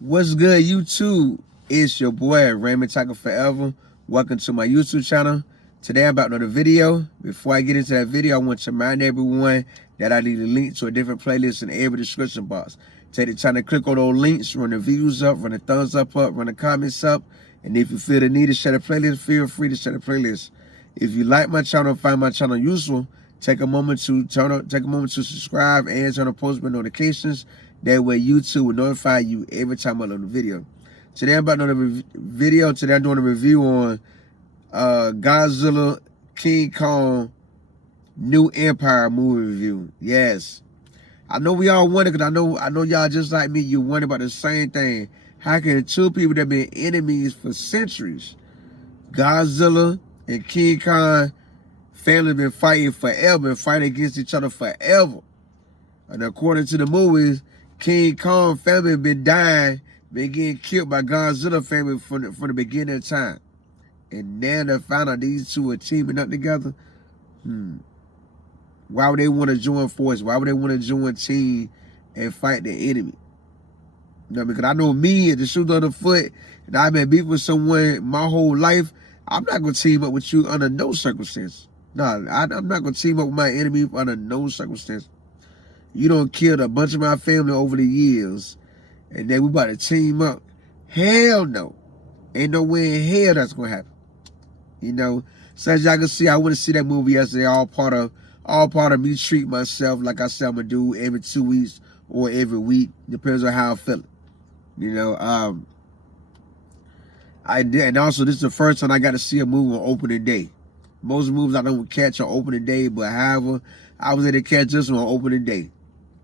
What's good, YouTube? It's your boy Raymond Talking Forever. Welcome to my YouTube channel. Today I'm about another video. Before I get into that video, I want to remind everyone that I need a link to a different playlist in every description box. Take the time to click on those links, run the views up, run the thumbs up, run the comments up, and if you feel the need to share the playlist, feel free to share the playlist. If you like my channel, find my channel useful, take a moment to subscribe and turn on post notifications. That way YouTube will notify you every time I upload a video. Today I'm about another video. Today I'm doing a review on Godzilla King Kong New Empire movie review. Yes. I know we all wonder, because I know y'all just like me, you wonder about the same thing. How can two people that have been enemies for centuries, Godzilla and King Kong family, been fighting forever and fighting against each other forever? And according to the movies, King Kong family been dying, been getting killed by Godzilla family from the beginning of time. And now they found out these two are teaming up together. Why would they want to join forces? Why would they want to join team and fight the enemy? You know, because I know me, at the shoot of the foot, and I've been beefing with someone my whole life. I'm not going to team up with you under no circumstance. No, I'm not going to team up with my enemy under no circumstance. You done killed a bunch of my family over the years, and then we about to team up. Hell no. Ain't no way in hell that's going to happen. You know, so as y'all can see, I went to see that movie yesterday, all part of me treat myself like I said I'm going to do every 2 weeks or every week. Depends on how I'm feeling. You know, I did, and also this is the first time I got to see a movie on opening day. Most movies I don't catch on opening day, but however, I was able to catch this one on opening day.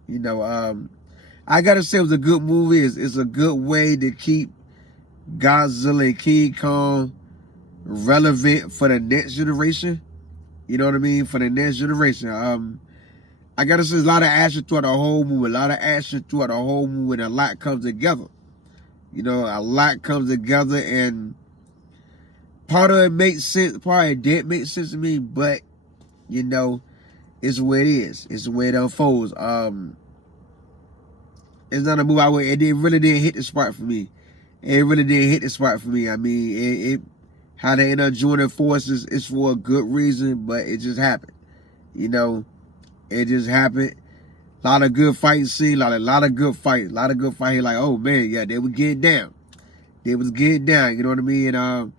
You know, I gotta say it was a good movie. It's a good way to keep Godzilla and King Kong relevant for the next generation. You know what I mean? For the next generation. I gotta say there's a lot of action throughout the whole movie. And a lot comes together. You know, a lot comes together, and part of it makes sense. Part of it didn't make sense to me, but you know, it's the way it is. It's the way it unfolds. It's not a movie it really didn't hit the spot for me. It really didn't hit the spot for me. I mean, how they end up joining forces is for a good reason, but it just happened. You know, it just happened. A lot of good fighting scene, a lot of good fights. Like, oh man, yeah, they were getting down. You know what I mean? And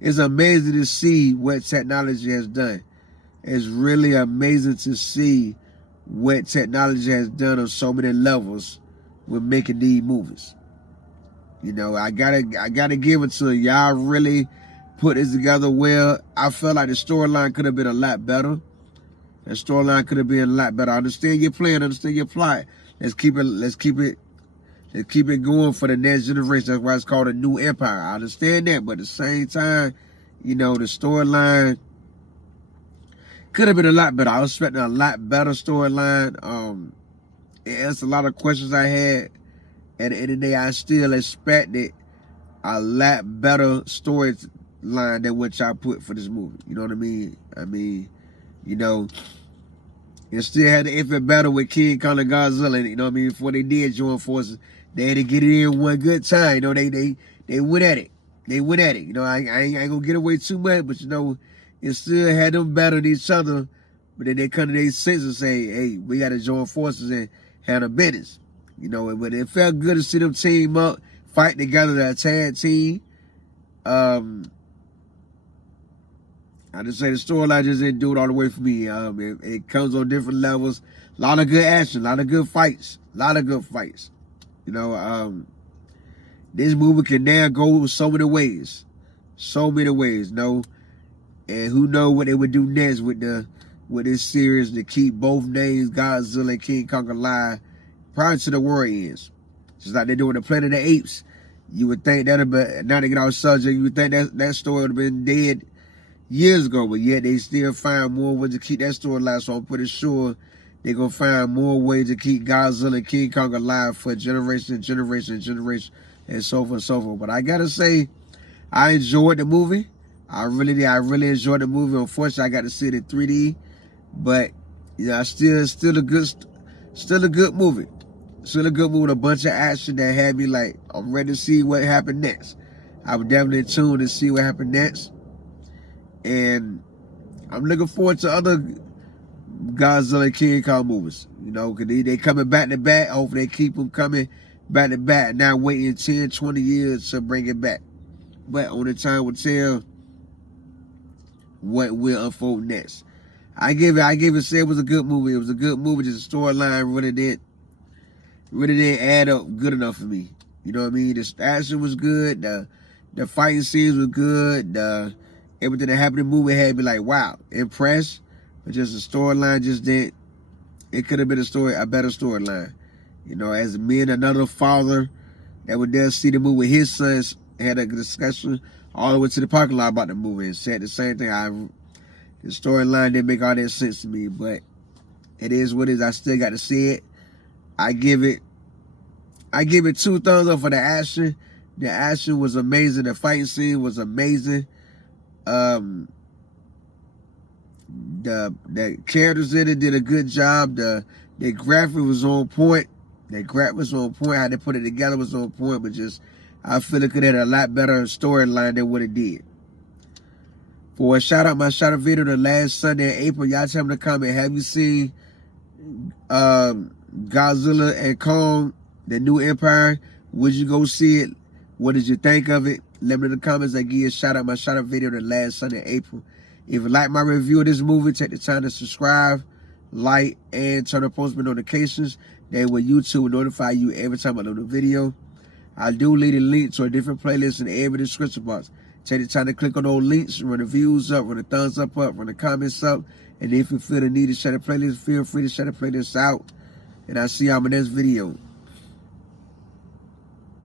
it's amazing to see what technology has done. It's really amazing to see what technology has done on so many levels with making these movies. You know, I gotta give it to y'all. Really put this together well. I felt like the storyline could have been a lot better. I understand your plan, understand your plot. Let's keep it going for the next generation. That's why it's called a new empire. I understand that, but at the same time, you know, the storyline could have been a lot better. I was expecting a lot better storyline. It answered a lot of questions I had. At the end of the day, I still expected a lot better storyline than what y'all put for this movie. You know what I mean? You know, it still had the infant battle with King Kong and Godzilla. You know what I mean? Before they did join forces, they had to get it in one good time. You know, they went at it. You know, I ain't gonna get away too much, but you know, it still had them battling each other. But then they come to their senses and say, hey, we got to join forces and handle business. You know, but it felt good to see them team up, fight together, that tag team. I just say the storyline just didn't do it all the way for me. It comes on different levels. A lot of good action, a lot of good fights. You know, this movie can now go so many ways. You know, and who knows what they would do next with this series to keep both names, Godzilla and King Kong, alive prior to the war ends. Just like they do with the Planet of the Apes. You would think that'd be, now to get off subject, you would think that story would have been dead years ago, but yet they still find more ways to keep that story alive. So I'm pretty sure they're gonna find more ways to keep Godzilla and King Kong alive for generation, and so forth and so forth. But I gotta say, I enjoyed the movie. I really did. I really enjoyed the movie. Unfortunately, I got to see it in 3D, but yeah, still a good movie. still a good movie with a bunch of action that had me like, I'm ready to see what happened next. I was definitely tuned to see what happened next. And I'm looking forward to other Godzilla and King Kong movies. You know, because they coming back to back. Hopefully they keep them coming back to back. Not waiting 10, 20 years to bring it back. But only time will tell what will unfold next. I give it say it was a good movie. It was a good movie. Just the storyline really didn't add up good enough for me. You know what I mean? The action was good. The fighting scenes were good. Everything that happened in the movie had me like, wow, impressed. But just the storyline just didn't. It could have been a better storyline. You know, as me and another father that would there see the movie with his sons had a discussion all the way to the parking lot about the movie and said the same thing. The storyline didn't make all that sense to me, but it is what it is. I still got to see it. I give it 2 thumbs up for the action. The action was amazing. The fighting scene was amazing. The characters in it did a good job. The graphic was on point. The graphic was on point. How they put it together was on point, but just I feel it could have had a lot better storyline than what it did. For a shout out, my shout out video the last Sunday in April. Y'all tell me in the comment, have you seen Godzilla and Kong, the new Empire? Would you go see it? What did you think of it? Let me know in the comments. I give you a shout out, my shout out video the last Sunday in April. If you like my review of this movie, take the time to subscribe, like, and turn on post notifications. That way YouTube will notify you every time I load a video. I do leave a link to a different playlist in every description box. Take the time to click on those links, run the views up, run the thumbs up, run the comments up. And if you feel the need to share the playlist, feel free to share the playlist out. And I'll see y'all in my next video.